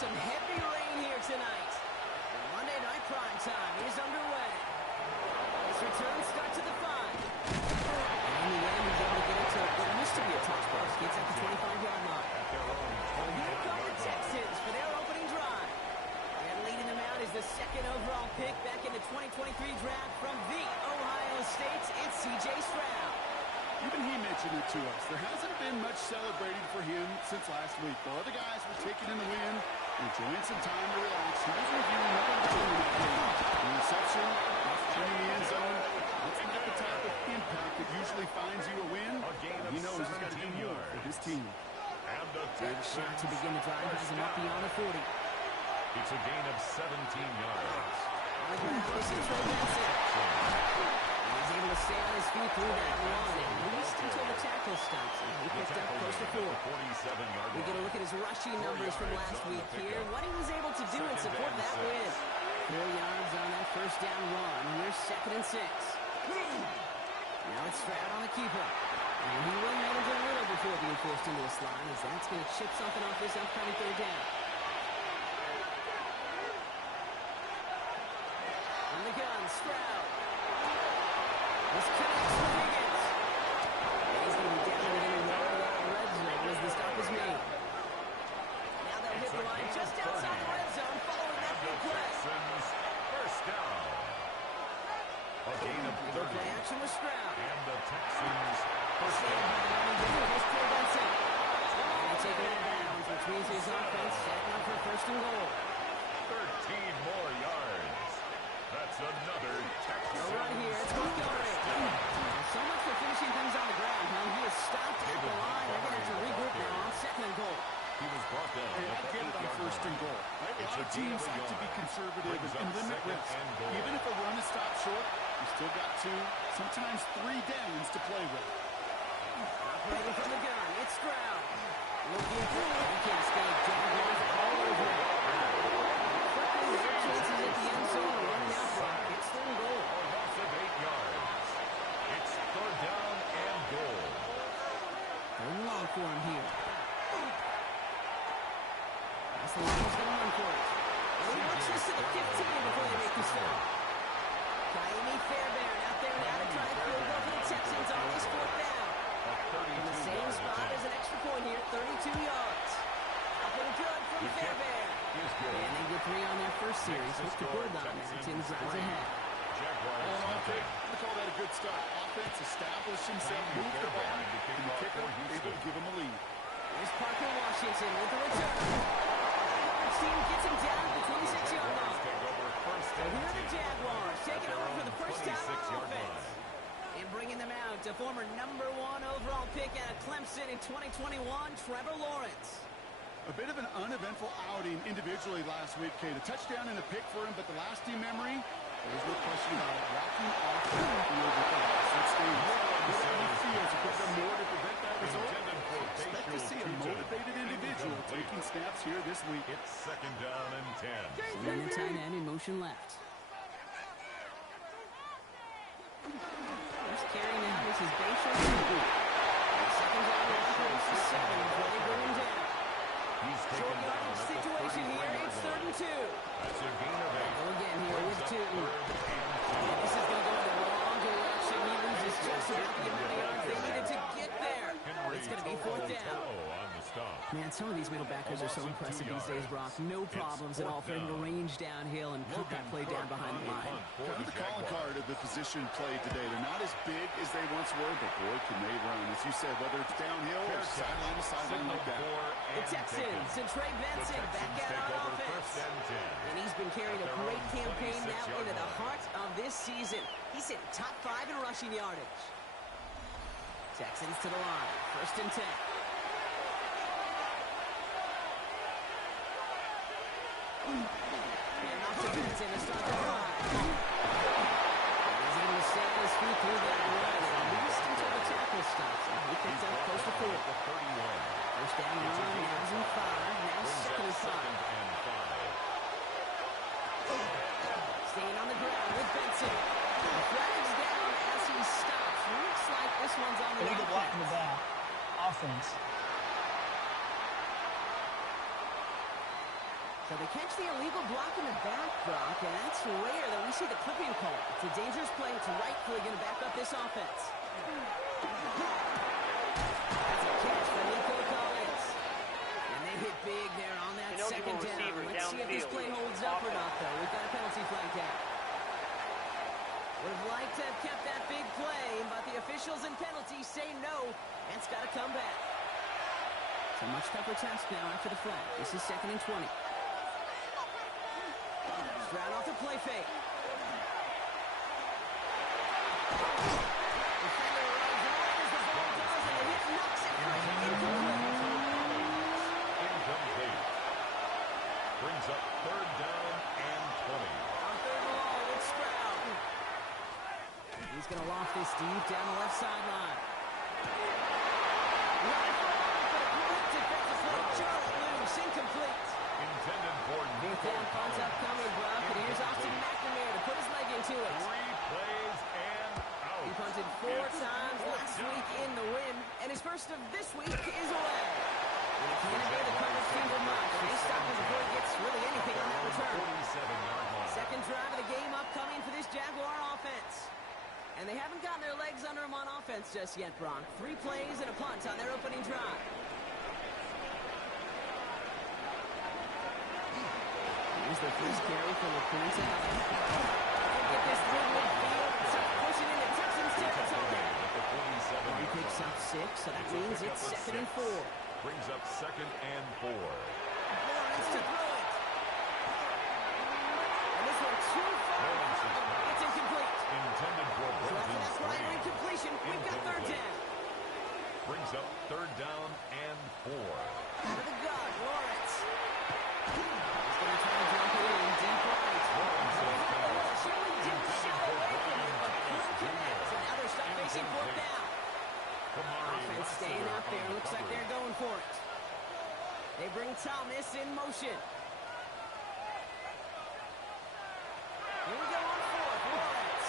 some heavy rain here tonight. Monday night prime time is underway. This return starts at the 5. And in the end, he's able to get it to what used to be a touchdown. Gets at the 25-yard line. And here come the Texans for their opening drive. And leading them out is the second overall pick back in the 2023 draft from the Ohio State. It's C.J. Stroud. Even he mentioned it to us. There hasn't been much celebrating for him since last week. While other guys were taking in the win, enjoying some time to relax, he was reviewing what they're doing in that game. The reception, turning the end zone, that's not the type of impact that usually finds you a win. He knows he's got to do more for his team. Big shot to begin the drive has him up beyond the 40. It's a gain of 17 yards. On the ground, this is Trey Benson. He's able to stay on his feet through that run, at least until the tackle stops him. He picked up close to 4. We get a look at his rushing numbers from last week here. What he was able to do in support that win. 4 yards on that first down run. Here's 2nd and 6. Now it's Stroud on the keeper. And he will manage a little before being forced into a slide, as that's going to chip something off this upcoming third down. On the gun, Stroud. This connects with Higgins. And he's going to be down and getting well around the red zone as the stop is made. Now they'll hit the line just outside the red zone following that big play. First down. A gain of 30. Play action with Stroud. And the Texans first Stand down. by the running game with Trey Benson. And they take it out of bounds, which means his offense setting up for 1st and goal. 13 more yards. That's another Texans. No run here. It's Montgomery. So much for finishing things on the ground. Now he is stopped at the line. They're going to have to regroup now on 2nd and goal. He was brought down. Hey, I get it on 1st and goal. Right? A lot of teams have to be conservative and limit risk. Even if a run is stopped short, you still got 2, sometimes 3 downs to play with. Operating from the gun, it's Stroud. Looking through, he can escape. Jaguars all over him. Quickly, their chances at the end zone are running out for him. It's 3rd and goal. A loss of 8 yards. It's 3rd down and goal. 3rd and long for him here. That's the line he's going to run for it. And he works this to the 15 before they make the stop. Kaimi Fairbairn out there now to try to field goal for the Texans on this 4th down. In the same spot as an extra point here, 32 yards. Up and good from Fairbairn. And they get 3 on their first series. Hope to build on that. Tim drives ahead. Okay, we call that a good start. Offense established himself, moved the ball, and the kicker able to give him a lead. Here's Parker Washington with the return. His team gets him down at the 26-yard line. So here are the Jaguars taking over for the first time on offense. And bringing them out to former #1 overall pick out of Clemson in 2021, Trevor Lawrence. A bit of an uneventful outing individually last week, Kate. A touchdown and a pick for him, but the lasting memory, there's no question about it. Walking off the field with the loss. That's the field to put them more to prevent that result. Expect to see a motivated individual taking snaps here this week. It's 2nd down and 10. And then the tight end in motion left. First carry now. This is Bayshore. 2nd down and close to 7 before they bring him down. He's Short taken down yardage at the situation here. 31 It's 3rd and 2. That's a gain of 8. Go again here with 2. And This is going to go in the wrong direction. He loses just about the amount of yards they needed to get there. It's going to be 4th down. on the stop. Man, some of these middle backers are so impressive these days, Brock. No problems at all for him to range downhill and put that play down behind the line. Kind of the calling card of the position played today. They're not as big as they once were, but boy, can they run. As you said, whether it's downhill or sideline to sideline like that. The Texans and Trey Benson back out on offense. And he's been carrying a great campaign now into the heart of this season. He's hitting top 5 in rushing yardage. Texans to the line. 1st and 10. And off to Benson to start the drive. He's able to stay on his feet through that run, at least until the tackle stops him. He picked up close to 4. 1st down run, now he's in 5. Now 2nd and 5. Staying on the ground with Benson. Flags down as he stops. Looks like this one's on the Illegal block in the back. Offense. So they catch the illegal block in the back, Brock, and that's rare that we see the clipping call. It's a dangerous play. It's rightfully going to back up this offense. That's a catch for Nico Collins. And they hit big there on that second down. Let's see if this play holds up or not, though. We've got a penalty flag down. Would have liked to have kept that big play, but the officials and penalties say no, and it's got to come back. It's a much tougher task now after the flag. This is 2nd and 20. Stroud off the play fake. Defender runs right as the ball does, and the hit knocks it free. Incomplete. Brings up 3rd down and 20. On 3rd and long, it's Stroud. He's going to loft this deep down the left sideline. Right for but a great defensive play. Charlie loose, incomplete. Intended for Big down punt's upcoming, Brock, and here's Austin McNamara to put his leg into it. 3 plays and out. He punted 4 times last week in the win, and his first of this week is away. And he can't obey the coverage team for much. They stop him before he gets really anything on that return. 47-yard line. Second drive of the game upcoming for this Jaguar offense. And they haven't gotten their legs under them on offense just yet, Brock. 3 plays and a punt on their opening drive. Here's their first carry for the Texans. Get this through midfield and start pushing into Texans territory. He picks up 6, so that means it's 2nd and 4. Brings up 2nd and 4. Lawrence to throw it. And this one too far. It's incomplete. Intended for So after Brandon's that prior incompletion, we've got 3rd down. Brings up 3rd down and 4. Out of the gun, Lawrence. He's going to try to drop it in deep right. Surely didn't shy away from it, but couldn't connect. And now they're stuck facing 4th down. Offense staying out there. Looks like they're going for it. They bring Thomas in motion. Here we go on 4th. Lawrence.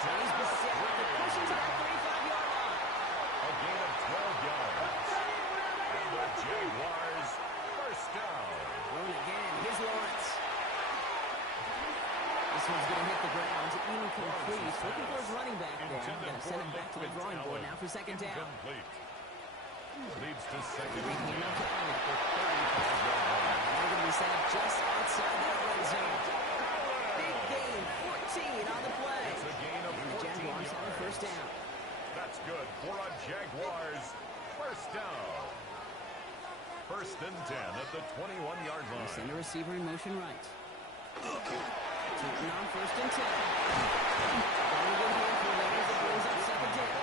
He's beset. They're pushing to that 35-yard line. A gain of 12 yards. And the Jaguars first down. Going again. Here's Lawrence. This one's going to hit the ground. Incomplete. Looking for his running back there. Going to send him back to the drawing board now for 2nd down. Incomplete. Leads to 2nd Big and game 10. up ahead. The 35-yard line. They're going to be set up just outside the red zone. Big gain. 14 on the play. It's a gain of And the 14 Jaguars have a yards. first down. That's good for a Jaguars first down. 1st and 10 at the 21-yard line. Send a receiver in motion right. Taking on 1st and 10. Very good handful there as it brings up 2nd down.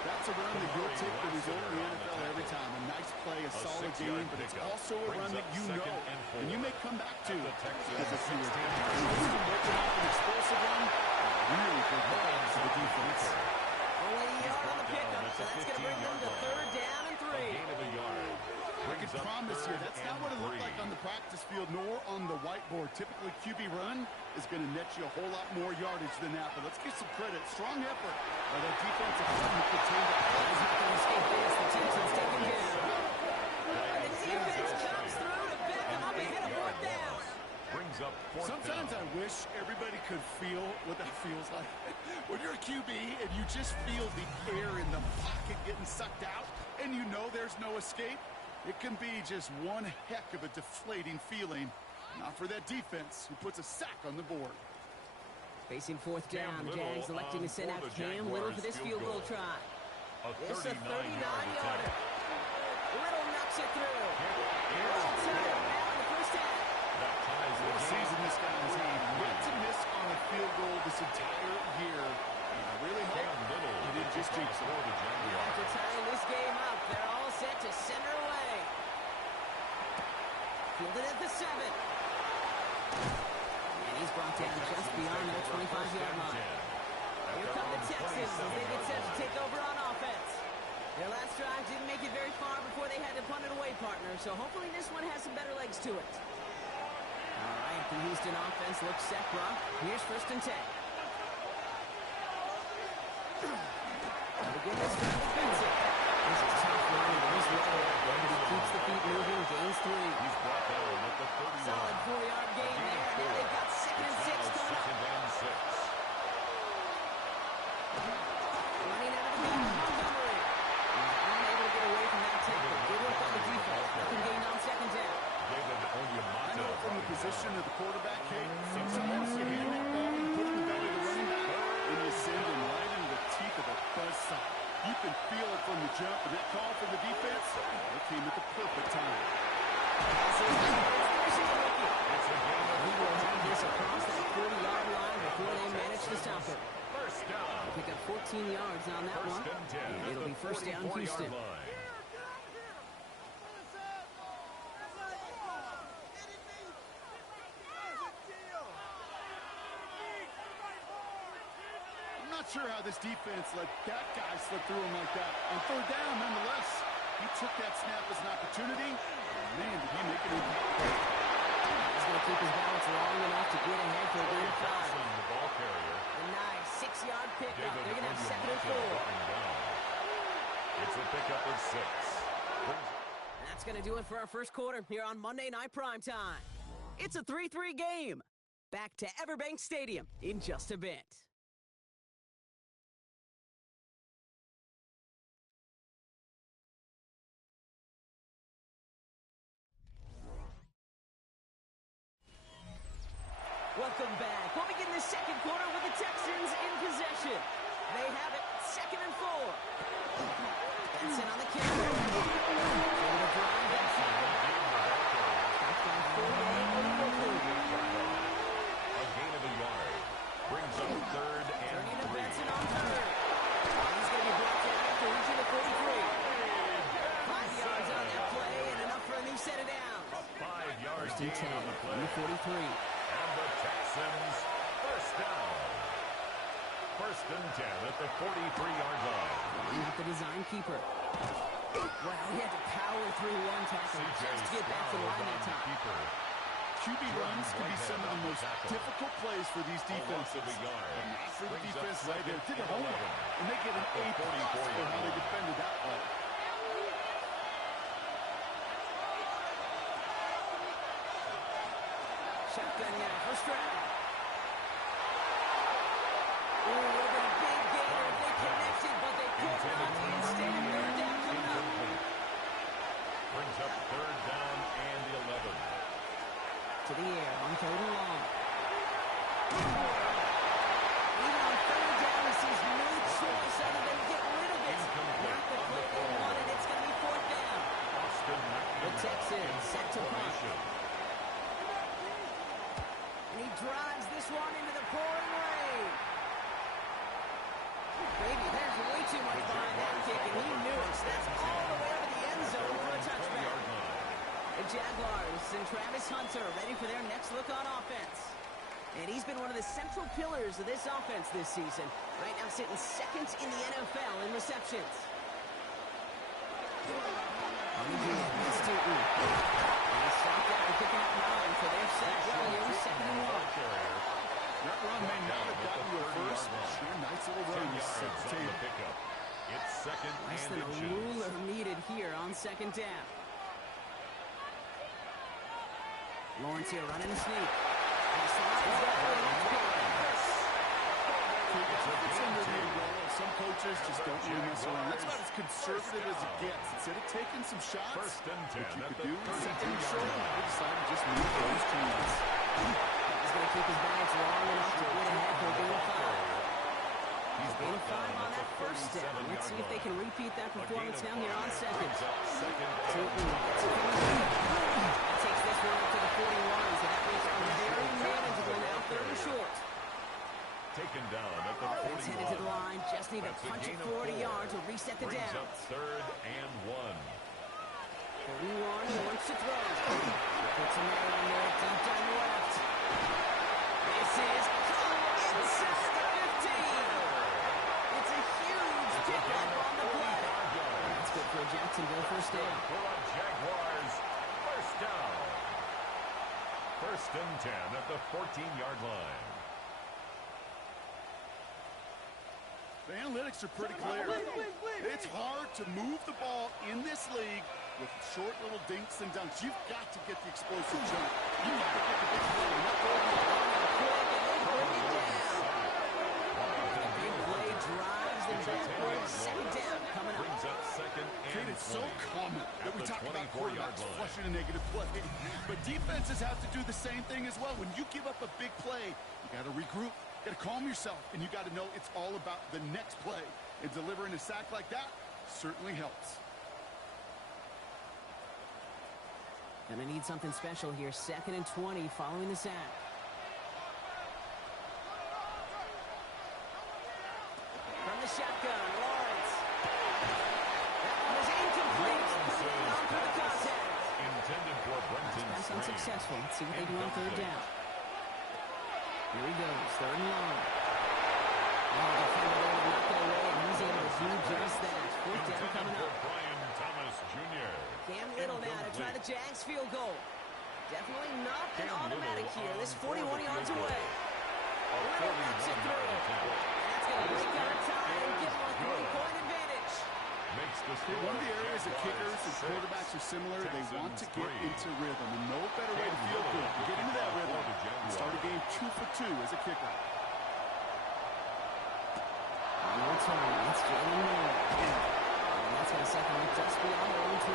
That's a run that you'll take the result in the NFL every time. A nice play, a solid game, but it's also a run that you know and you may come back to because if you were working off an explosive run, really good ball for the defense. Only a yard on the pickup, so that's going to bring them to 3rd down and 3. A gain of a yard. I can promise you that's not what it looked like on the practice field nor on the whiteboard. Typically, QB run is going to net you a whole lot more yardage than that. But let's give some credit. Strong effort by that defensive front who contained the play. He's not going to escape this. The Texans taken down. And the defense comes through to back them up and hit a 4th down. Brings up 4th Sometimes down. I wish everybody could feel what that feels like. When you're a QB and you just feel the air in the pocket getting sucked out and you know there's no escape, it can be just one heck of a deflating feeling. Not for that defense who puts a sack on the board. Facing 4th down, Cam the Little, Jags electing to send out for the Cam Little for this Jaguars field goal field goal. try. A It's a 39-yarder. 39-yard attempt. Little knocks it through. Little tied up now in the first half. That ties the What a game. season this guy has had. Yet to miss on a field goal this entire year. And I really hope Cam Little he didn't just jinx it. for the Jaguars. After tying this game up, they're all set to center away. Fielded at the 7. And he's brought down just beyond their 25-yard line. Here come the Texans as they get set to take over on offense. Their last drive didn't make it very far before they had to punt it away, partner, so hopefully this one has some better legs to it. All right, the Houston offense looks set, Brock. Here's 1st and 10. To begin this drive with Vincent. This is tough running. This way buzzsaw. You can feel it from the jump, and that call from the defense, it came at the perfect time. He will have this across that 40-yard line before they manage to stop it. First down. Pick up 14 yards on that one. First and 10. It'll be first down, Houston. Line. I'm not sure how this defense let that guy slip through him like that. On third down, nonetheless, he took that snap as an opportunity. Man, did he make an impact. He's going to keep his balance long enough to get ahead for a gain of 5. The ball carrier. A nice 6-yard pickup. David They're going to have second and Onyemata 4. brought him down. It's a pickup of 6. That's going to do it for our first quarter here on Monday Night Primetime. It's a 3-3 game. Back to Everbank Stadium in just a bit. Welcome back. We'll begin the second quarter with the Texans in possession. They have it, second and 4. Benson on the carry. Able to drive that side. Back on 4-8. A gain of a yard. Brings up third and Turning to 3. Benson on third. He's going to be brought down after reaching the 43. 5 yards on that play and enough for a new set of downs. A 5-yard gain on the play. On the 43. And the Texans first down. First and 10 at the 43-yard line. Not the design keeper. Well, he had to power through one tackle just to get back to the line that time. QB runs can be some of the most difficult plays for these defenses. And not for the defense right there. Did the homework. And they get an A+ for how they defended that play. Shotgun now for Stroud. Oh, it would have been a big gainer if they connected, but they could not. Instead, third down coming up. Brings up third down and 11. To the air on third and long. Even on third down, he sees no choice other than get rid of it. Not the play they wanted. It's going to be fourth down. The Texans set to punt. And he drives this one into the pouring rain. Baby, there's way too much behind that kick, and he knew it. That's all the way over the end zone for a touchback. The Jaguars and Travis Hunter ready for their next look on offense. And he's been one of the central pillars of this offense this season. Right now sitting second in the NFL in receptions. Picking up 9 for their set. Well, here is second and 1. That run may not have gotten you a first. Sure, nice little run. It's second Less and than a inches. ruler needed here on second down. Lawrence here running a sneak. And he slides that way. It's under the umbrella. Some coaches just don't really mess around. That's about as conservative as it gets. Instead of taking some shots, First and 10 what you at could the do is set them 32-yard short. line. They decided to just move those trees. He's going to keep his balance long enough to get ahead for a gain of 5. He's gain of 5 on that first down. Let's see if they can repeat that performance down here on second. That takes this one up to the 41, so that makes it very manageable now, third and short. Taken down at the It's headed to the 41. line, just need to punch it 40 yards to reset the Brings up downs. third and 1. 31 wants to throw. Puts him there on there, deep down left. This is inside the 15. It's a huge pickup on the play. That's good for a Jacksonville first down. For a Jaguars first down. First and 10 at the 14-yard line. The analytics are pretty clear. It's hard to move the ball in this league with short little dinks and dunks. You've got to get the explosive jump. You've got to get the big play. Not throwing the ball in quick and then bring it down. A big play drives them backward. Second down coming up. Brings up second and Kid, it's so 20 common that at we the talk about 24-yard quarterbacks line. flushing a negative play. But defenses have to do the same thing as well. When you give up a big play, you got to regroup. You got to calm yourself, and you got to know it's all about the next play. and delivering a sack like that certainly helps. Gonna need something special here. 2nd and 20 following the sack. From the shotgun, Lawrence. That one is incomplete. On for the contact. Intended for Brenton. Pass unsuccessful. Let's see what they do on 3rd down. Here he goes. 3rd and long. Oh, the defender there to knock it away, and he's able to do just that. 4th down coming up. Brian Thomas Jr. Cam Little now to try the Jags field goal. Definitely not an automatic here. This 41 yards away. Little knocks it through. That's going to break out of time and give him a 3-point advantage. One of the areas that kickers and quarterbacks are similar, they want to get into rhythm. And no better way to feel good to get into that rhythm and start a game 2 for 2 as a kicker. No time. It's Jalen Miller. And that's going to second him just beyond their own 20.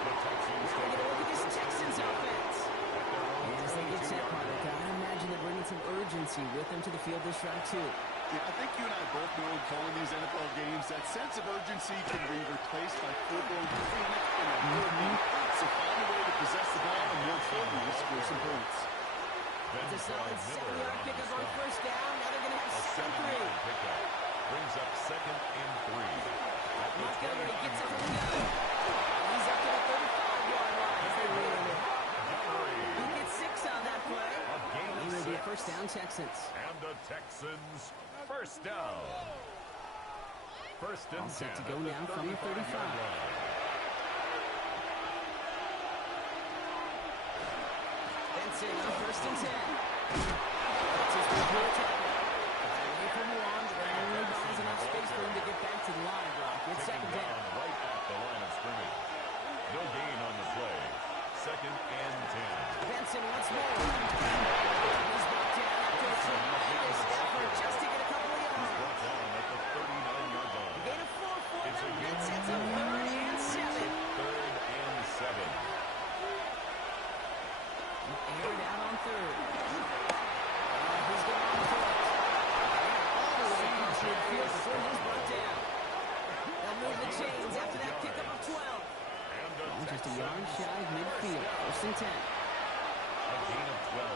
Now we get a look at this Texans offense. And as they get set, Carter, I imagine they're bringing some urgency with them to the field this drive, too. Yeah, I think you and I both know in calling these NFL games, that sense of urgency can be replaced by full-blown panic in a heartbeat. So find a way to possess the ball and more importantly, score some points. It's a solid 7-yard pickup on 1st down. Now they're going to have 7-3. Brings up 2nd and 3. Montgomery gets it from the gun. He's up to the 35-yard line as they reel him in. He gets 6 on that play. It will be a 1st down Texans. And the Texans, 1st down. 1st and 10. All set to go now from the 35. Benson on 1st and 10. That's his third tackle. Away from one, and buys enough space for him to get back to the line, Brock. It's 2nd down. Right at the line of scrimmage. No gain on the play. 2nd and 10. Benson once more. He's brought down after a tremendous effort just to get a couple of yards. Brought down at the 39-yard line. A gain of 4 for them. That sets up 3rd and 7. 3rd and 7. Aired out on 3rd. He's going on foot. All the way across midfield before he's brought down. They'll move the chains after that pickup of 12. Ball just a yard shy of midfield. 1st and 10. A gain of 12.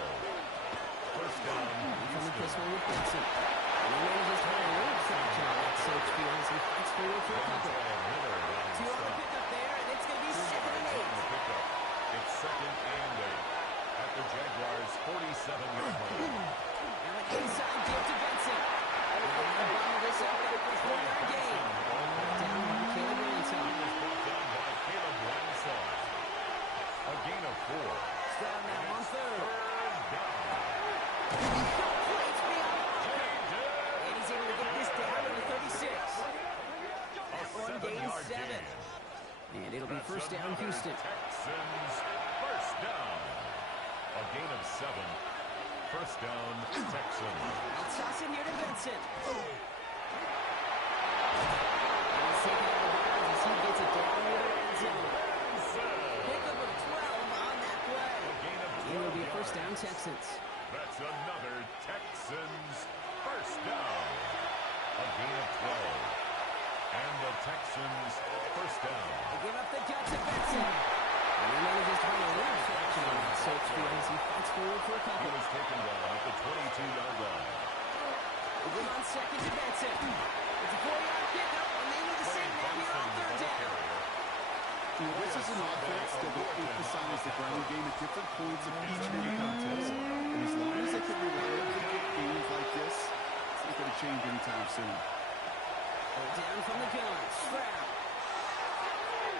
1st down. From the pistol with Benson. And the man just had a little traction on that search field as he fights forward for a couple. 2 on the pickup there, and it's going to be 2nd and 8. It's 2nd and 8. At the Jaguars' 47-yard line. Now an inside give to Benson. And bottle this up at the 4-yard gain. Down by Caleb Ransom. Brought down by Caleb Ransom. A gain of 4. Stroud now on 3rd. 3rd down. Completes beyond the marker. And he's able to get this down to the 36. That one gains 7. And it'll be 1st down Houston. Texans, 1st down. A gain of 7. 1st down, Texans. I'll toss it here to Benson. And he's taken out of bounds as he gets it down near the end zone. Pickup of 12 on that play. It will be a 1st down Texans. That's another Texans 1st down. A gain of 12. And the Texans 1st down. They give up the gut to Benson. And he may just find a little traction on that search field as he fights forward for a He couple. was taken down at the 22-yard line. They give on 2nd to Benson. It's a 4-yard pickup, and they need the same now here on 3rd down. This is an offense that will emphasize the ground game at different points of each and every contest. And as long as they can reliably get games like this, it's not going to change anytime soon. Down from the gun, Stroud.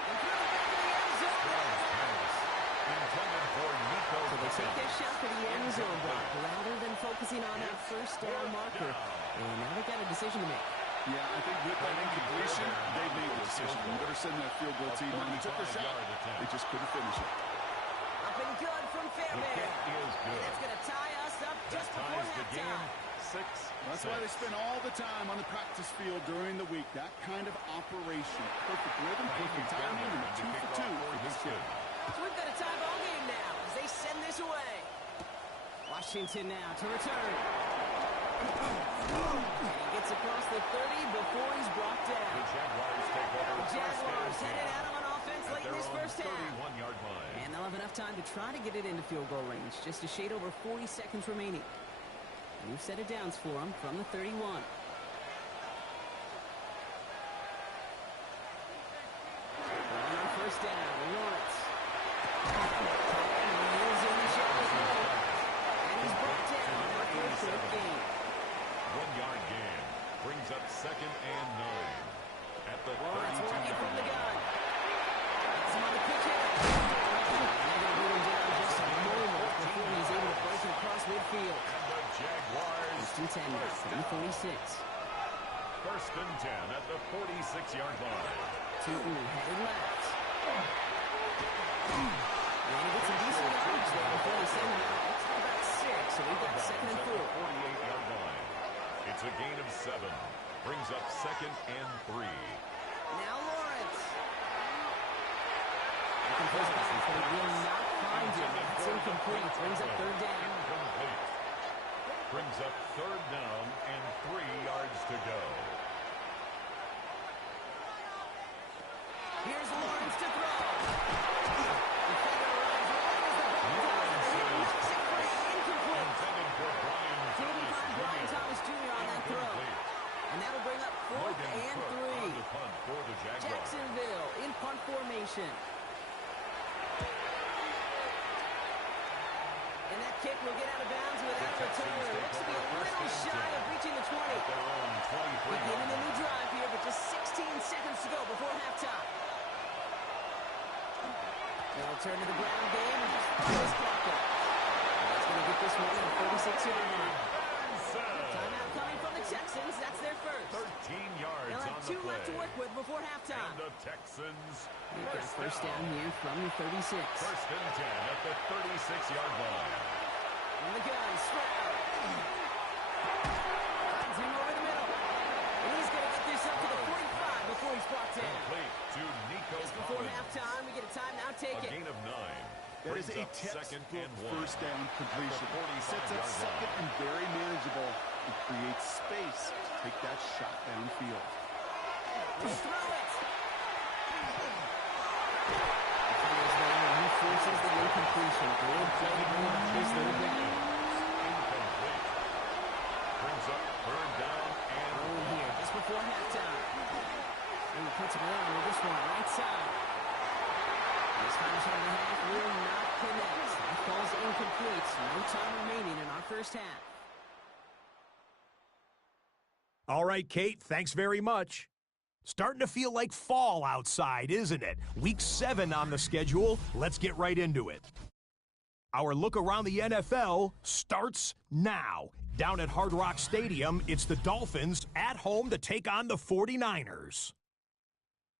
And through the back of the end zone. Intended for Nico. So they take their shot for the end zone block rather than focusing on that 1st down marker. And now they've got a decision to make. Yeah, I think with that incompletion, they made the decision. You better send that field goal team on. They took their shot. They just couldn't finish it. Up and good from Fairbairn. The kick is good. And it's going to tie us up just before Ties the game. halftime. 6. That's why they spend all the time on the practice field during the week. That kind of operation. Perfect rhythm, perfect timing, and a 2 for 2 for this kid. So we've got a tie ball game now as they send this away. Washington now to return. And he gets across the 30 before he's brought down. The Jaguars take over. The Jaguars headed out on offense late in this first half. 31-yard line. And they'll have enough time to try to get it into field goal range. Just a shade over 40 seconds remaining. New set of downs for him from the 31. On first down, Lawrence. He's in the shadows. And he's brought down after a short gain. 1-yard gain brings up 2nd and 9 at the Lawrence working from the 32-yard line. gun. That's him on the pitch hit. And they're going to boot him down just a moment before he's able to break it across midfield. And the Jaguars First and 10 from the 46. First and 10 at the 46-yard line. Tootin headed left. And he gets some decent yardage there before they send him out. That's about 6, so we've got 2nd and 4. 48-yard line. It's a gain of 7. Brings up 2nd and 3. Now Lawrence. Looking for his back, but he will not find him. That's incomplete. Brings up 3rd down. Incomplete. Brings up 3rd down and 3 yards to go. Here's Lawrence to throw. Defender arrives right as the ball dies. He knocks it free. Incomplete. Intended for Brian Didn't Thomas. find Brian Thomas Jr. on that throw. Incomplete. And that'll bring up 4th Logan and Cook 3. on the punt for the Jaguars. Jacksonville in punt formation. And that kick will get out of bounds without a return. Looks to be a little shy of reaching the 20. At their own 23-yard Beginning a new line. drive here, but just 16 seconds to go before halftime. They'll turn to the ground game and just fire this clock up. That's going to get this one at the 46-yard line. Timeout coming from the Texans. That's their first. 13 yards They'll on have the 2 play. left to work with before halftime. And the Texans They've got first down here from the 36. First and 10 at the 36-yard line. On the gun, Stroud. Finds him over the middle. And he's going to get this up to the 45 before he's brought down. Complete to Nico Just before Collins. halftime, we get a timeout A taken. gain of 9. That is Brings a up 2nd textbook and 1. first down completion. At the Sets up 45-yard second line. and very manageable. It creates space to take that shot downfield. Throw it. He forces the incompletion. Good play to bring about this little down. Incomplete. Brings up 3rd down and Oh, here, just before halftime. And he puts it around with this one, right side. This final shot of the half will not connect. That falls incomplete. No time remaining in our first half. All right, Kate, thanks very much. Starting to feel like fall outside, isn't it? Week 7 on the schedule. Let's get right into it. Our look around the NFL starts now. Down at Hard Rock Stadium, it's the Dolphins at home to take on the 49ers.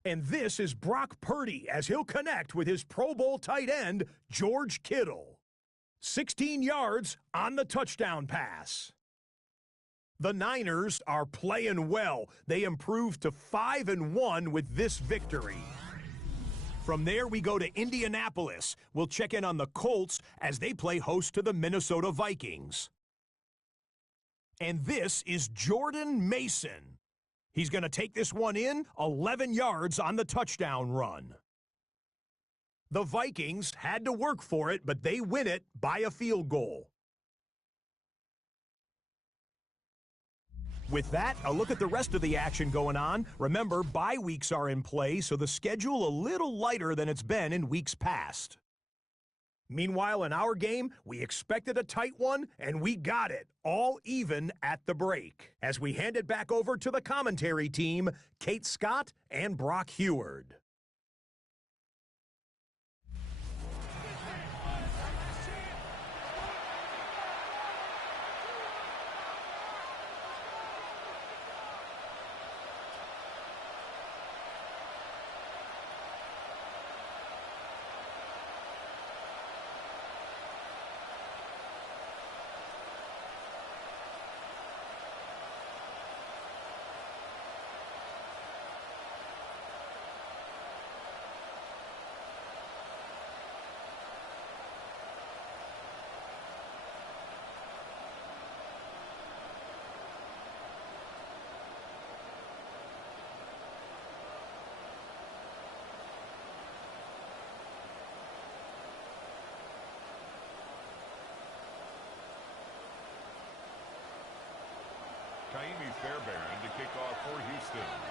And this is Brock Purdy as he'll connect with his Pro Bowl tight end, George Kittle. 16 yards on the touchdown pass. The Niners are playing well. They improved to 5-1 with this victory. From there, we go to Indianapolis. We'll check in on the Colts as they play host to the Minnesota Vikings. And this is Jordan Mason. He's going to take this one in 11 yards on the touchdown run. The Vikings had to work for it, but they win it by a field goal. With that, a look at the rest of the action going on. Remember, bye weeks are in play, so the schedule a little lighter than it's been in weeks past. Meanwhile, in our game, we expected a tight one, and we got it, all even at the break. As we hand it back over to the commentary team, Kate Scott and Brock Heward. Fairbairn to kick off for Houston.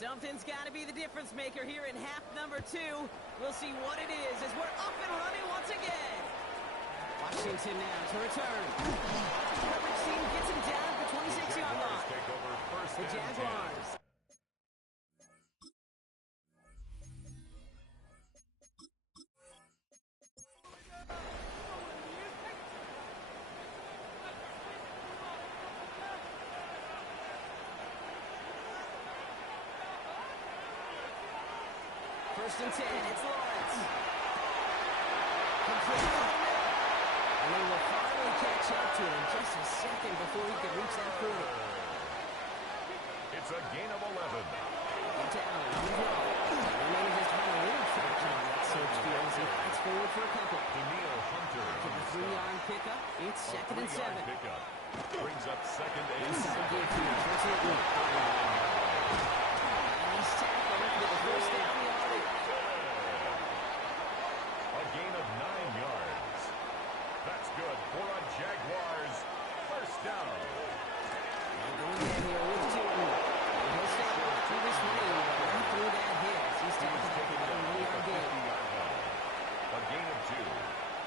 Something's got to be the difference maker here in half number 2. We'll see what it is as we're up and running once again. Washington now to return. Coverage team gets him down at the 26-yard line. Take over first The and 10. Jaguars. First and 10, it's Lawrence. Complete. And they will finally catch up to him just a second before he can reach that 40. It's a gain of 11. Down, remaining just having a little traction on that search field as he fights forward for a couple. Daniil Hunter. To the 3-yard pickup, it's second and 7. Pickup. Brings up second and Inside 7. give here, first and 8. Nice tackle with the first down yardage. A gain of 9 yards. That's good for a Jaguars first down. Going in here with Newton. He'll stay on through this lane, but right through that hit as he's taken back at the 1-yard gain. A gain of 2.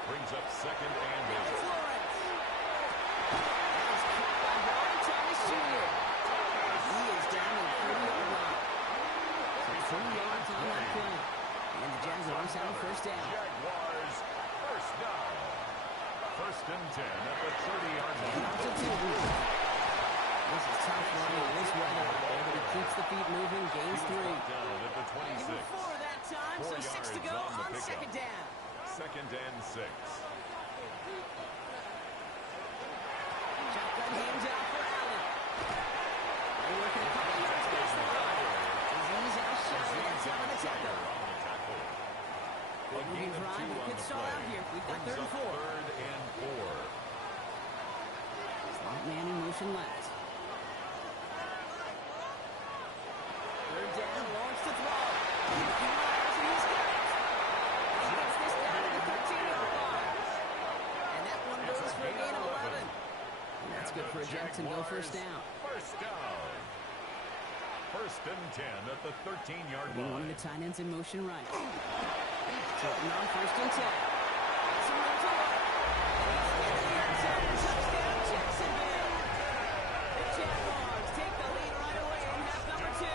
Brings up second and 8. It's Lawrence. That is caught by Brian Thomas Jr. He is down at the 30-yard line. So 2 yards on that play. And the Jaguars have a first down. Jaguars first down. First and 10 at the 30-yard line. Out to Newton. This is tough running in this weather out there, but he keeps the feet moving, gains 3. Down at the 26. 4 that time, 4 so 6 to yards go on the on pickup. second down. Second and 6. Shotgun handoff for Allen. They're working a couple yards past the line. He's outshot and that's on the tackle. Good moving drive. We could start out here. We've got 3rd and 4. Third and 4. Slot man in motion left. 3rd down, Lawrence to throw. He fires and he's got it. He gets this down to the 13-yard line. And that one goes for a gain of 11. And that's good for a Jacksonville first down. First down. First and 10 at the 13-yard One line. of the tight ends in motion right. Tilton on first and 10. That's a run to work. He's in the end zone. Touchdown, Jacksonville. The Jaguars take the lead right away in half number 2.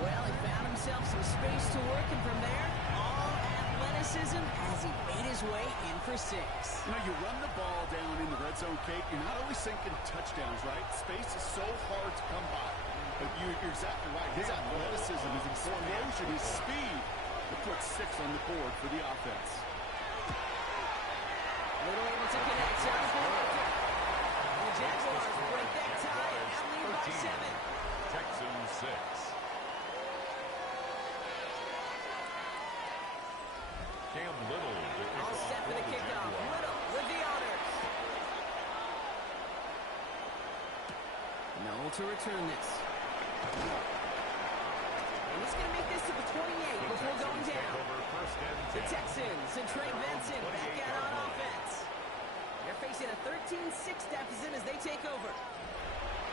Well, he found himself some space to work, and from there, all athleticism as he made his way in for 6. You know, you run the ball down in the red zone, Kate, you're not always thinking touchdowns, right? Space is so hard to come by. But you're exactly right. His athleticism, his explosion, his speed will put 6 on the board for the offense. Little able to connect. Down for Walker. And the Jaguars break that tie and now lead by 7. Texans 6. Cam Little to kick All off set for the the kickoff. Jaguars. Little with the honors. Noel to return this. And he's going to make this to the 28 before going down. The Texans and Trey Benson back out on offense. They're facing a 13-6 deficit as they take over.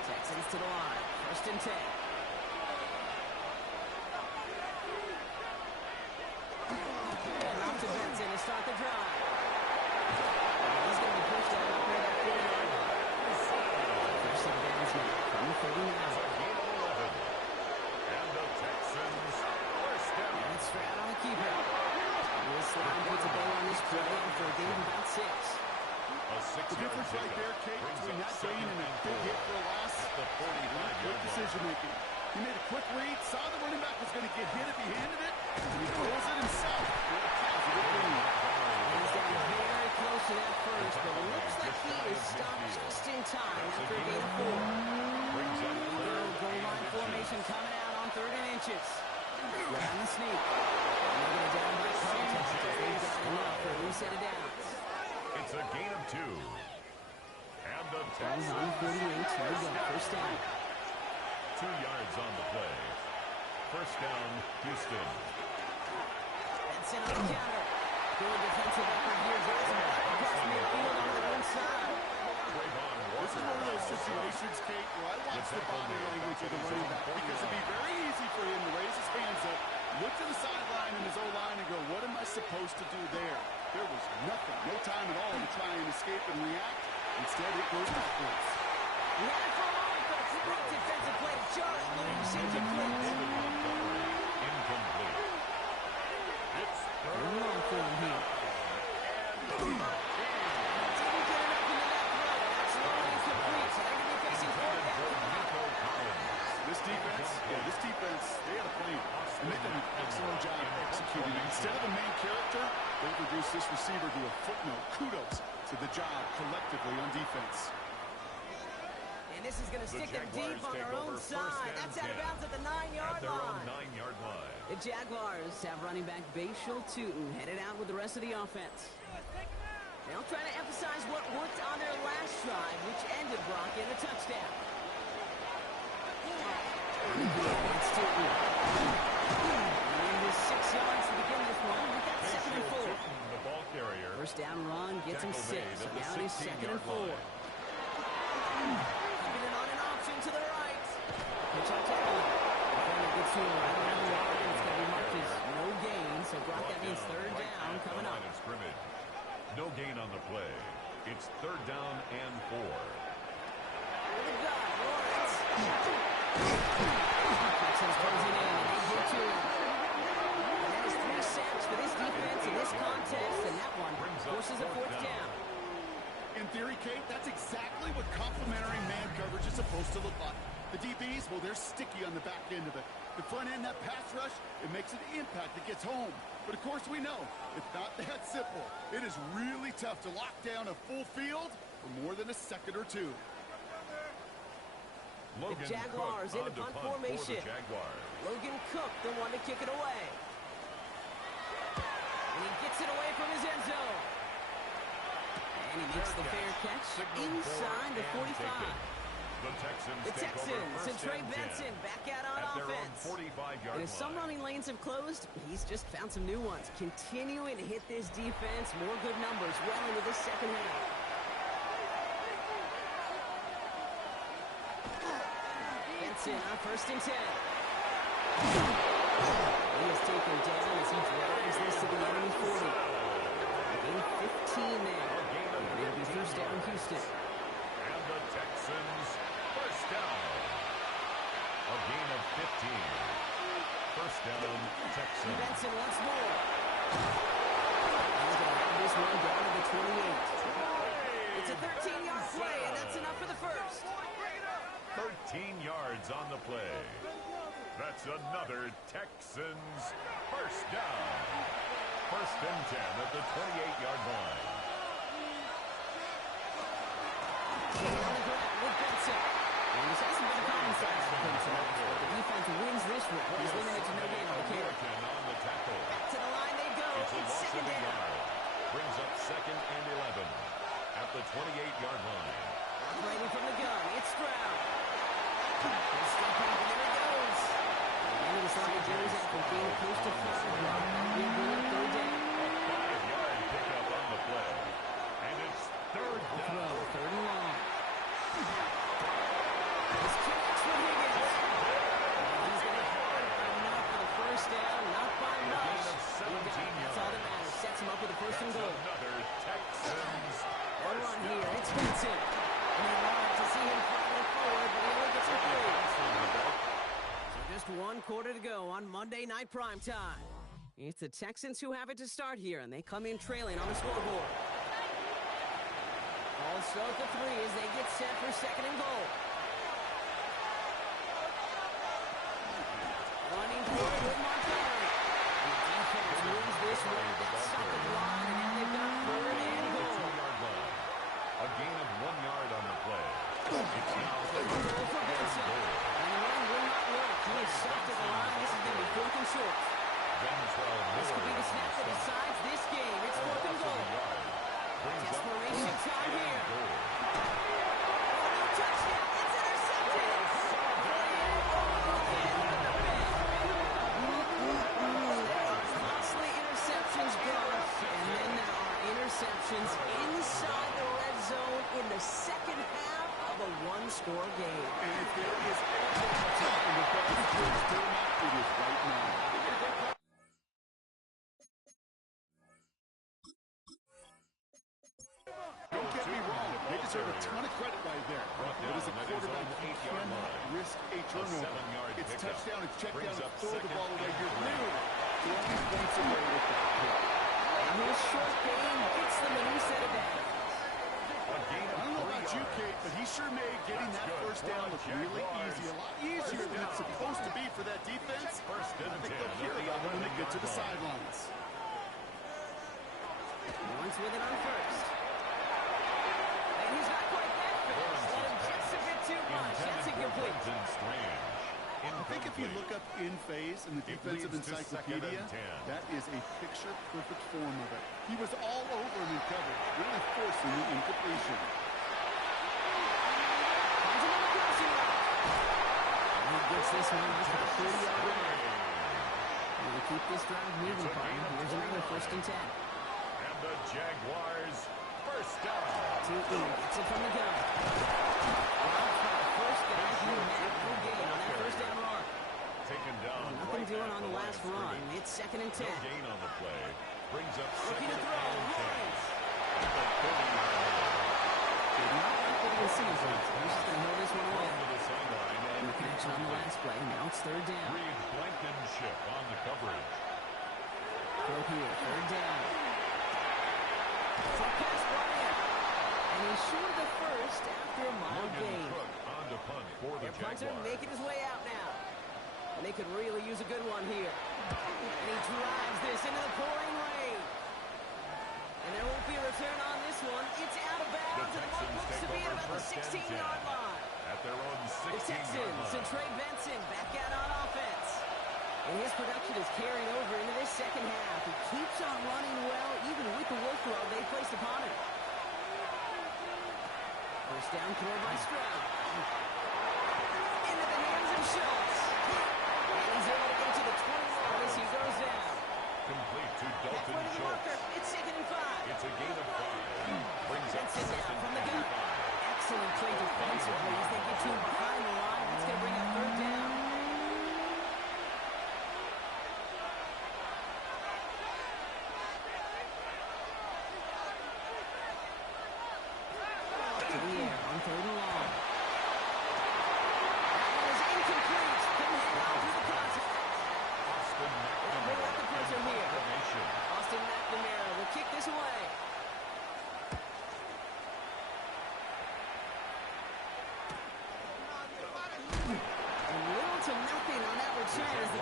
Texans to the line. First and 10. And off to Benson to start the drive. And he's going to be pushed out up near that 40-yard line. First and downs now from the 39. And the Texans first down. And it's Stroud on the keeper. This line puts a bow on this play after a gain of about 6. A 6-yard The difference right there, Kate, between that gain and that big hit for a loss, the 45-yard quick decision-making. He made a quick read, saw the running back was going to get hit if he handed it, and he throws it himself for a positive lead. He's down very close to that first, but it looks like he is stopped just in time after a gain of 4. Goal line formation coming out on 3rd and inches. Right on the sneak. And they're going to down by contact as they've got enough for a reset of downs. It's a gain of 2. And the Down on 48, here we go, first down. 2 yards on the play. First down, Houston. Benson on the counter. Good defensive effort here. Drives him back across midfield on the inside. Trayvon This is one of those situations, Kate, where I watch the body language of the running back because it'd be very easy for him to raise his hands up, look to the sideline in his O-line and go, what am I supposed to do there? There was nothing, no time at all to try and escape and react. Instead, it goes backwards. He had it for a moment, but a great defensive play to Charles Lynch incomplete. Incomplete. It's third long for him here. Didn't get enough into that throw. That's long incomplete, so they're going to be facing fourth down. This defense, they had a plan. And they did an excellent job executing it. Instead of the main character, they reduced this receiver to a footnote. Kudos to the job collectively on defense. And this is going to stick them deep on their own side. That's out of bounds at the 9-yard line. The Jaguars have running back Bashal Tootin headed out with the rest of the offense. They'll try to emphasize what worked on their last drive, which ended Brock in a touchdown. It's Tootin. And his 6 yards to begin this one. We've got 2nd and 4. The ball carrier. First down run gets him 6. So now it is 2nd and 4. Keeping it on an option to the right. Pitch on tackle. Defender gets to him right around the line. It's going to be marked as no gain. So Brock, that means 3rd down coming up. No gain on the play. It's 3rd down and 4. With the gun, Lawrence. Texans closing in, and they get to him. And that is 3 sacks for this defense in this contest, and that one forces a 4th down. In theory, Kate, that's exactly what complementary man coverage is supposed to look like. The DBs, well, they're sticky on the back end of it. The front end, that pass rush, it makes an impact that gets home. But, of course, we know it's not that simple. It is really tough to lock down a full field for more than a second or two. Logan the Jaguars Cook in a punt formation. Logan Cook, the one to kick it away. And he gets it away from his end zone. And he makes the fair catch inside the 45. The Texans and Trey Benson back out on offense. And as some running lanes have closed, he's just found some new ones. Continuing to hit this defense. More good numbers well into the second half. Benson on 1st and 10. He is taken down as he drives this to the enemy 40. Gain 15 there. And it'll be 1st down Houston. And the Texans, 1st down. A gain of 15. 1st down, Texans. Benson once more. He's going to have this one down to the 28. It's a 13-yard play, and that's enough for the first. 13 yards on the play. That's another Texans 1st down. 1st and 10 at the 28-yard line. On the ground with Benson. And this hasn't been a common size for him tonight, but the defense wins this one. He's limited to no gain on the carry. On the tackle. Back to the line they go. It's It's 2nd down. Brings up 2nd and 11 at the 28-yard line. Operating from the gun, it's Stroud. He'll step back, and there he goes. And the slide goes after being close to 5 now. He'll bring up 3rd down. 5-yard pickup on the play. And it's 3rd down. Throw, 3rd and long. This connects with Higgins. And he's going to have enough for the 1st down, not by much. That's all that matters. Sets him up with a 1st and goal. Another Texans. One run here, it's Benson. And he wanted to see him flying forward, but he only gets a 3. So just 1 quarter to go on Monday Night Primetime. It's the Texans who have it to start here, and they come in trailing on the scoreboard. Ball still at the 3 as they get set for 2nd and goal. Running for it with Montgomery. The defense wins this one. That's stopped at the line, and now they've got 3rd and goal. 2-yard line. A gain of 1 yard on the play. It's now Goal for Benson. And the run will not work. He is stopped at the line. This is going to be 4th and short. This could be the snap that decides this game. It's 4th and goal. Desperation time here. Oh, no touchdown. It's intercepted. There are costly interceptions, Brock. And then there are interceptions inside the red zone in the second half of called a one-score game. And if there is anything in the best Texans tournament, it is right now. Don't get me wrong, they deserve a ton of credit right there. But as a quarterback, you cannot risk a turnover. It's touchdown, it's check down, it's throw the ball away. You're literally 20 points away with that pick. And his short game gets them a new set of downs. I don't know about you, Kate, but he sure made getting that first down look really easy. A lot easier than it's supposed to be for that defense. I think they'll hear about it when they get to the sidelines. Lawrence with it on first. And he's not quite that fast. Let him just a bit too much. That's incomplete. I think if you look up in phase in the defensive encyclopedia, that is a picture-perfect form of it. He was all over him in coverage, really forcing the incompletion. Finds another crossing route. And he gets this one off the 30-yard line. And to keep this drive moving, partner, here's another 1st and 10. And the Jaguars first down. Gets it from the gun. First guy, he had no gain on that first down run. Taken down. Nothing doing on the last run. It's 2nd and 10. No gain on the play. Brings up Looking 2nd to throw. and 10. Lawrence. At the 30-yard line. Did not like what he was seeing. He's just going to hold this one away. To the sideline And the connection on the last play. Now it's 3rd down. Reed Blankenship on the coverage. Throw here. 3rd down. Flat pass brought in. And he's short of the first after a mild gain. Cook on to punt for the Their punter Jaguars. making his way out now. And they could really use a good one here. And he drives this into the pouring rain. And there won't be a return on this one. It's out of bounds, and the ball looks to be at about the 16-yard line. At their own The 16-yard Texans line. and Trey Benson back out on offense. And his production is carried over into this second half. He keeps on running well, even with the workload they placed upon him. First down throw by Stroud. Into the hands of Schultz. And he's able to get to the 21 as he goes down. Complete to Halfway Dalton to the Schultz. marker. It's 2nd and 5. It's a gain of 5. Brings up Benson now 2nd from the and gun. 5. Excellent play defensively as they get to him behind the line. That's going to bring up 3rd down. To the air on 3rd and long. That one is incomplete. Couldn't hang on to the contact. Austin They let the punter here. formation. Austin McNamara will kick this away. And little to nothing on that return as the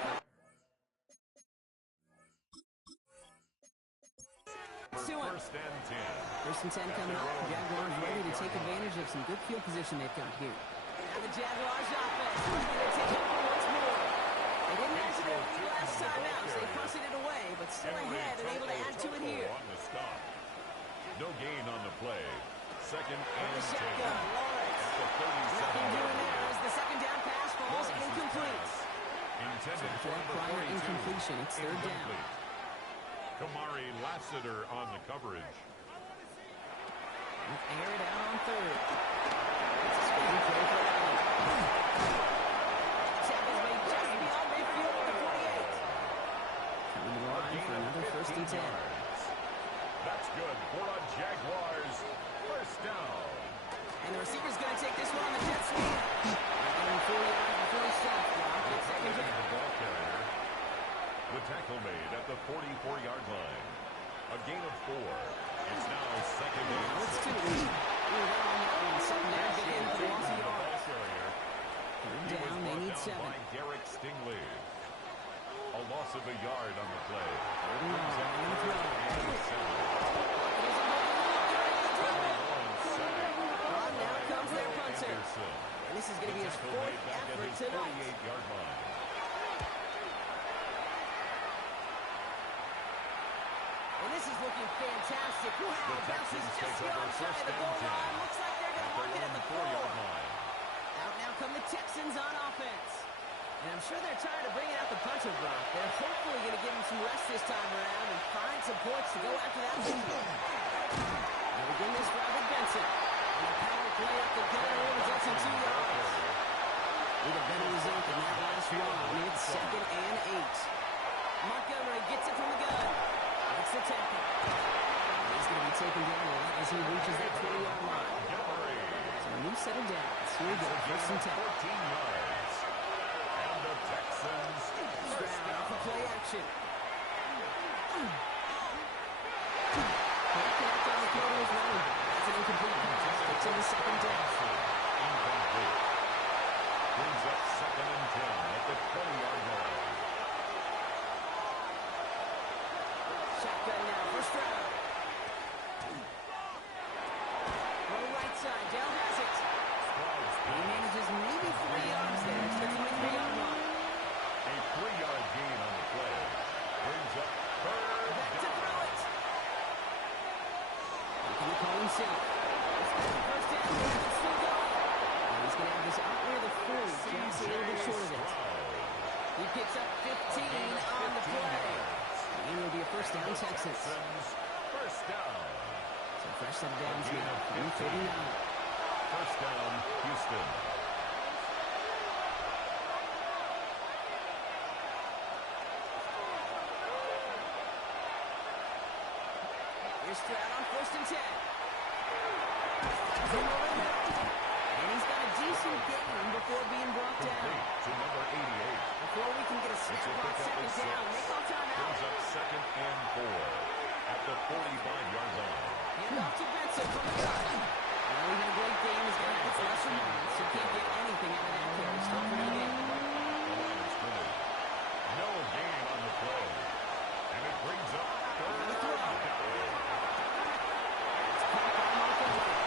First and 10. First and 10 coming up. The Jaguars ready to take advantage of some good field position they've got here. Now the Jaguars offense ready to take over once more. They didn't answer their lead last time out, so they busted it away, but still ahead and able to add to it here. On the stop. No gain on the play. 2nd From and the 10. shotgun, Lawrence. At the Nothing 37-yard doing there line. as the 2nd down pass falls incomplete. Intended After for that number prior 42. incompletion, it's 3rd down. Incomplete. Kamari Lassiter on the coverage. Air it out on 3rd. It's a screen play for Allen. Tackles made just beyond midfield at the 48. Coming to the line for another 1st and 10. That's good for a Jaguars first down. And the receiver's going to take this one on the jet sweep. And 4 yards before he stops. It's 2nd The down. ball carrier. The tackle made at the 44-yard line. A gain of 4. It's now 2nd and Now it's 2. 6. We were down on that one. 2nd down, get in for the loss of The ball yards. carrier. 3rd He was down, they brought need down 7. by Garrick Stingley. A loss of a yard on the play. and long, Brings up on the 3rd throw. and 7. Now comes their punter. Anderson. And this is going to be his Tackle 4th made back at effort his tonight. 48-yard line. And this is looking fantastic. Wow, The bounces Texans just take over beyond shy of the first goal and 10. line. Looks like they're going to mark it at the 4-yard 4. line. Out now come the Texans on offense. And I'm sure they're tired of bringing out the punter, Brock. They're hopefully going to give him some rest this time around and find some points to go after that lead. Now begin this drive with Benson. And a power play up the gutter. It was as he reaches that 20-yard line. So a new set of downs. Here we go, first and 10. 14 yards. And the Texans Stroud off of play action. Can't connect on the field with running back. That's an incomplete pass. It's in the second down. incomplete. Brings up 2nd and 10 at the 20-yard line. Shotgun now for Stroud. Roll right side. Dell has it. He manages maybe 3 yards there. It's the 23-yard line. A 3-yard gain on the play. Brings up 3rd Back to down. throw it. Making the call himself. First down. It's still going. And he's going to have this out near the 40. Just a little bit short of it. He picks up 15 on the play. And it'll be a first down, Texas. First down. So fresh set of downs now from 39. First down, Houston. Here's Stroud on first and 10. And he's got a decent gain before being brought down. Complete to number 88. Before we can get a snap on second down, they call timeout. Brings up 2nd and 4 at the 45-yard line. Hand off to Benson from the gun. Well, he had a great game. He's got to get less from one, so can't get anything out of that carry. Stop for no gain. The line is scrimmage. No gain on the play. And it brings up 3rd down. It's caught by Marco White.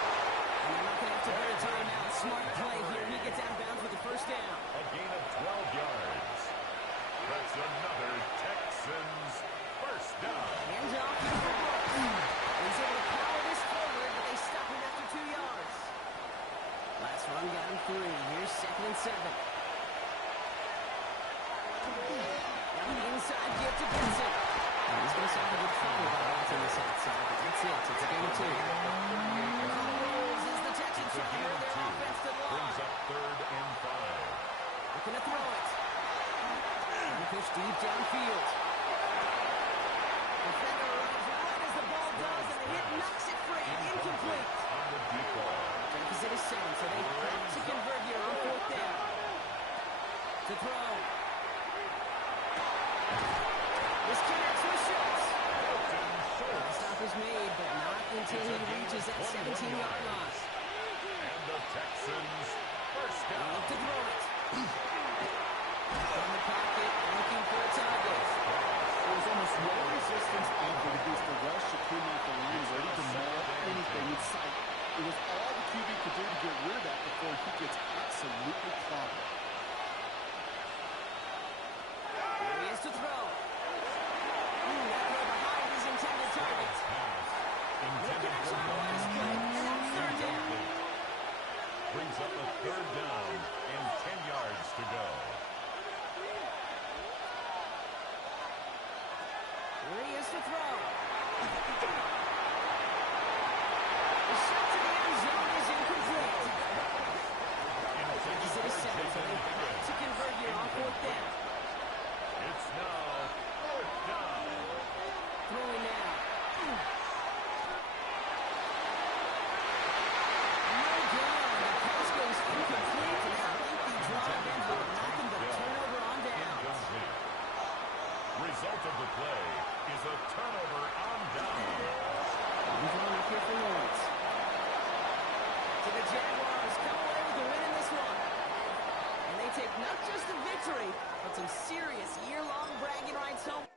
And they're not going to have to hurry timeout. Smart play here. He gets out of bounds with the first down. A gain of 12 yards. That's another Texans first down. Hands off to Brooks. He's able to power this forward, but they stop him after 2 yards. Last run got him 3. Here's 2nd and 7. Now the inside give to Benson. And he's going to stop a good cover by watching this outside, but that's it. It's a game of 2. Rolls as the Texans It's a try to gain hurt of their 2. offense to the Brings line. up 3rd and 5. Looking to throw it. And push deep downfield. Defender runs right as the ball does, and the hit knocks it free. Incomplete. On the deep ball. Deficit is 7, so they have to convert here on 4th down. To throw. This connects with Schultz. The stop is made, but not until he reaches that 17-yard line. And the Texans first down. Look to throw it. From the pocket, looking for a target. There was almost no resistance offered against the rush that came off the line, ready to maul anything in sight. It was all the QB could do to get rid of that before he gets absolutely clobbered. Here he is to throw. That throw behind his intended target. No connection on the last play, and that's 3rd down. Brings up a 3rd down and 10 yards to go. Here he is to throw. The shot to the end zone is incomplete. Deficit is 7, so they have to convert here on 4th down. It's now 4th down. Throwing now. No good. The pass goes incomplete. And that lengthy drive ends with nothing but a turnover on downs. Incomplete. Result of the play is a turnover on down. He's on up here for Lawrence. So the Jaguars come away with a win in this one. And they take not just a victory, but some serious year-long bragging rights home.